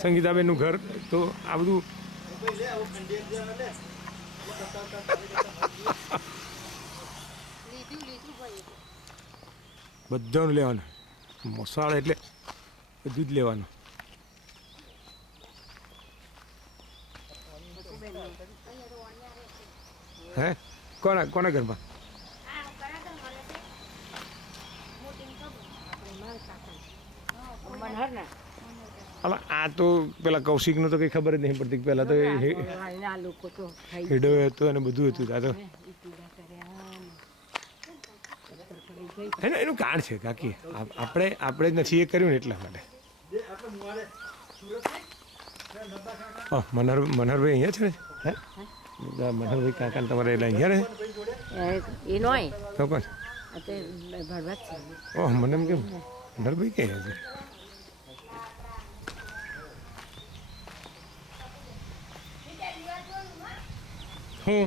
સંગીતાબેનનું ઘર. તો આ બધું બધાનું લેવાનું. મોસાળ એટલે બધું જ લેવાનું. હે કોના ઘરમાં? હવે આ તો પેલા કૌશિકનું તો કંઈ ખબર જ નહીં પડતી. પહેલાં તો હેડો હતો અને બધું હતું. આ તો એનું કારણ છે કાકી, આપણે જ નથી એ કર્યું ને એટલા માટે. મનહરભાઈ અહીંયા છે ને? હે મનહરભાઈ કાકા તમારે એટલે અહીંયા રહે? તો કોણ? ઓહ, મને એમ કેમ મનહરભાઈ ક્યાં છે? હું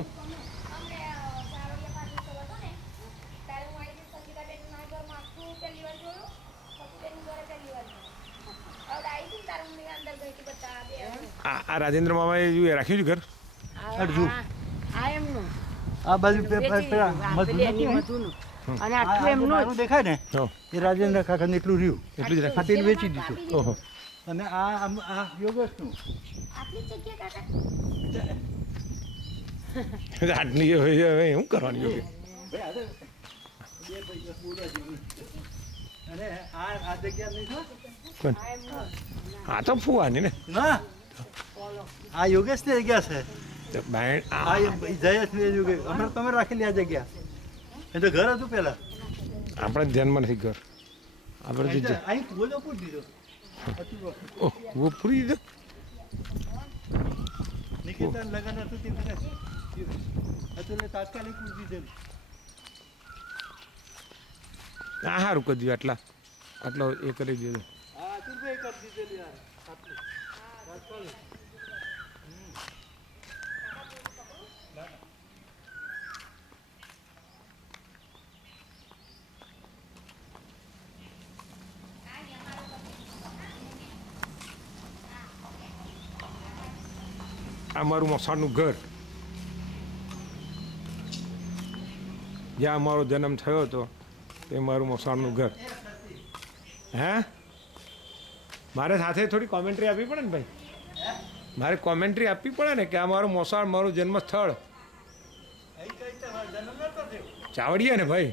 આ રાજેન્દ્ર મામાએ રાખ્યું છે ઘર અડધું આ બાજુ દેખાય ને એ રાજેન્દ્ર કાકા એટલું રહ્યું, એટલું જ રાખ્યું, વેચી દીધું. ઓહો. અને આ યોગેશનું આટલી હવે શું કરવાની યોગેશ? અને આ જગ્યા નહીં. હા તો ફુવાની ને. ના, આ યોગેશ ની જગ્યા છે. તમે રાખેલી આ જગ્યા, એ તો ઘર હતું પેલા. આપણે ધ્યાનમાં નથી ઘર. આપણે અહીં બોલો પૂરી દીધો. ઓહ, પૂરી દીધો. નિકેતન લગન હતું તે તાત્કાલિક પૂરી દીધેલું. હા સારું કરી દીધું. આટલો એ કરી દીધો. હા અતુલભાઈ કરી દીધેલું યાર. આ મારું મોસાળનું ઘર, જ્યાં અમારો જન્મ થયો હતો તે મારું મોસાળનું ઘર. હે મારે સાથે થોડી કોમેન્ટ્રી આપવી પડે ને ભાઈ, મારે કોમેન્ટ્રી આપવી પડે ને કે આ મારું મોસાળ, મારું જન્મ સ્થળ ચાવડિયા ને ભાઈ,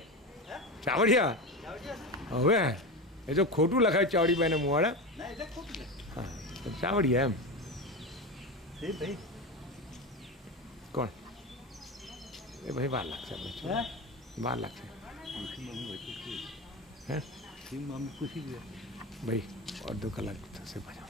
ચાવડિયા. હવે એ તો ખોટું લખાય ચાવડીબાઈને મુવાડા. હા તો ચાવડિયા એમ. કોણ એ ભાઈ? વાર લાગશે, વાર લાગશે. હે ભાઈ અડધો કલાક થશે પાછા.